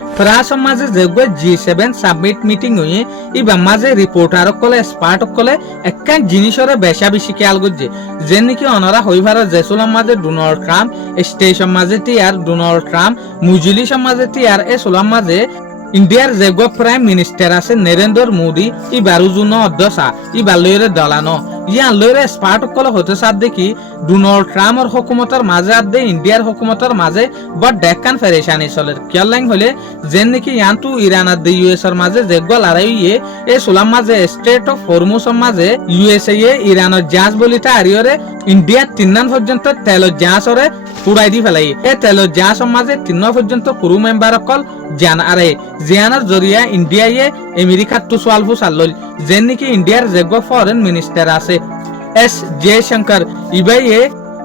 France মাঝে যেগুলো G7 submit meeting হয়ে ইবা মাঝে রিপোর্টার কলে এক্সপার্ট কলে একখান জিনিসরে বেশা বেশি খেয়াল করছে যে নাকি অনারা হইভার জেসুলাম মাঝে ডোনাল্ড ট্রাম্প স্টেশন মাঝে টিয়ার ডোনাল্ড ট্রাম্প মুজুলি সমাজে টিয়ার এ সোলাম মাঝে ইন্ডিয়ার যেগো প্রাইম মিনিস্টার আছে নরেন্দ্র মোদী ই বারুজুন অধ্যসা ই বালয়রে দলানো ইয়ান লয়রে স্পার্ট কল হতে সাদ দেখি ডোনাল্ড ট্রাম্পর হুকুমতের মাঝে আদে ইন্ডিয়ার হুকুমতের মাঝে বড় ডেকান ফেরেশানি চলে কিয়ালাং হলে যেন নাকি ইয়ান তু ইরান আদে ইউএস এর মাঝে যেগো লড়াই এ সোলাম মাঝে স্টেট অফ হরমুজ মাঝে ইউএসএ ইরানের জাহাজ বলিটা আরিয়রে ইন্ডিয়ার তিন্নান পর্যন্ত তেলের জাহাজরে পুরাই দি ফেলাই এ তেলের জাহাজ মাঝে তিন্ন পর্যন্ত ক্রু মেম্বার অকল জান আরে জিয়ানার জরিয়া ইন্ডিয়ায় আমেরিকার টু সোয়ালফু সাল্লল যেন নাকি ইন্ডিয়ার যেগো ফরেন মিনিস্টার আছে এস জয়শঙ্কর ইবাইয়ে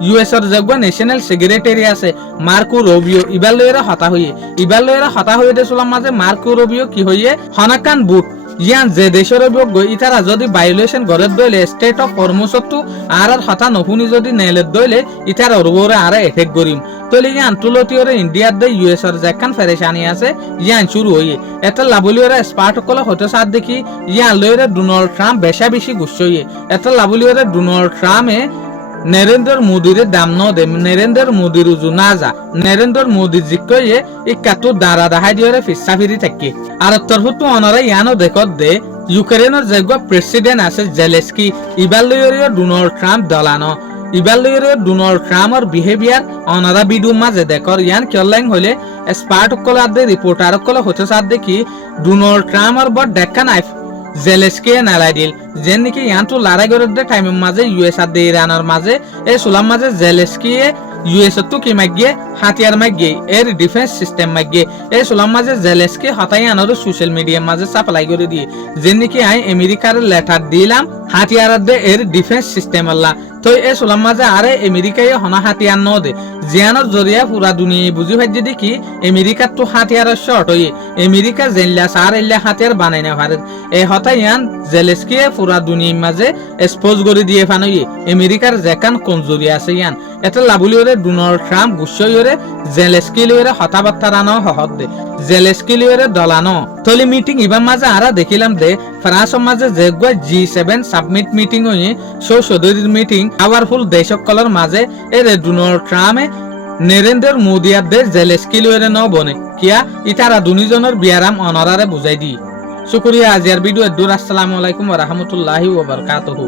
ইউএস এর যেগো ন্যাশনাল সেক্রেটারি আছে মার্কো রুবিও ইবালয়রা হতা হয়ে দেসলাম মাঝে মার্কো রুবিও কি হইয়ে হনাকান বুট ইয়ান যে দেশের যোগ্য ইতারা যদি ভায়োলেশন গড়ে দইলে স্টেট অফ হরমুজতো আর হতা নহুনি যদি নেলে দইলে ইতারা ওরবরে আর এটেক করিম তলে ইয়ান তুলতিওরে ইন্ডিয়ার দে ইউএস এর যেখান ফেরেশানি আছে ইয়ান শুরু হইয়ে এটা লাবলিওরে স্পার্ট কল হতে সাথ দেখি ইয়ান লয়রে ডোনাল্ড ট্রাম্প বেশা বেশি গুচ্ছ হইয়ে এটা লাবলিওরে ডোনাল্ড ট্রাম্পে নরেন্দ্র মোদীর দাম ন দে নরেন্দ্র মোদীর উজু না যা নরেন্দ্র মোদী জিকয়ে ইকাতু দাঁড়া দাহাই দিয়ে ফিসা ফিরি থাকি আর তরফতো অনরা ইয়ানো দেখত দে ইউক্রেনের যেগো প্রেসিডেন্ট আছে জেলেস্কি ইবালয়রিও ডোনাল্ড ট্রাম্প দলানো ইবালয়রিও ডোনাল্ড ট্রাম্পর বিহেভিয়ার অনরা বিডু মাঝে দেখর ইয়ান কিয়লাং হইলে স্পার্ট কল আদে রিপোর্টার কল হতে সাথ দেখি ডোনাল্ড ট্রাম্পর বড় ডেকান আইফ জেলেস্কি নালাই দিল যেন নাকি ইয়ানটো লড়াই করে দে টাইমের মাঝে ইউএস আর ইরানের মাঝে এই সোলাম মাঝে জেলেস্কি ইউএস তো কি মাগিয়ে হাতিয়ার মাগিয়ে এর ডিফেন্স সিস্টেম মাগিয়ে এই সোলাম মাঝে জেলেস্কি হতাই আনার সোশ্যাল মিডিয়ার মাঝে সাপ্লাই করে দিয়ে যেন নাকি আই আমেরিকার লেটার দিলাম হাতিয়ার দে এর ডিফেন্স সিস্টেম আল্লাহ তো এই সোলাম মাঝে আরে আমেরিকায় হনা হাতিয়ার ন দে জিয়ানোর জরিয়া পুরা দুনিয়া বুঝি ভাই দেখি আমেরিকার তো হাতিয়ার শর্ট হয়ে আমেরিকা জেনলা সার এল্লা হাতিয়ার বানাই না পারে এই হতাই ইয়ান জেলেস্কি পুরা দুনিয়ার মাঝে এক্সপোজ করে দিয়ে ফানইয়ে আমেরিকার যেখান কমজোরি আছে ইয়ান এটা লাবুলিওরে ডোনাল্ড ট্রাম্প গুচ্ছইরে জেলেস্কি লিওরে হতাবার্তা রানো হহদ দে জেলেস্কি লিওরে দলানো তলি মিটিং ইবার মাঝে আরা দেখিলাম দে ফ্রান্সের মাঝে যেগুলো G7 সাবমিট মিটিং হয়ে সদরির মিটিং পাওয়ারফুল দেশকলর মাঝে এর ডোনাল্ড ট্রাম্পে নরেন্দ্র মোদী আর দেশ জেলেস্কি লিওরে ন বনে কিয়া ইতারা দুনিজনের বিয়ারাম অনরারে বুঝাই দি শুকরিয়া আজিয়ার ভিডিও দূর আসসালামু আলাইকুম ওয়া রাহমাতুল্লাহি ওয়া বারাকাতুহু।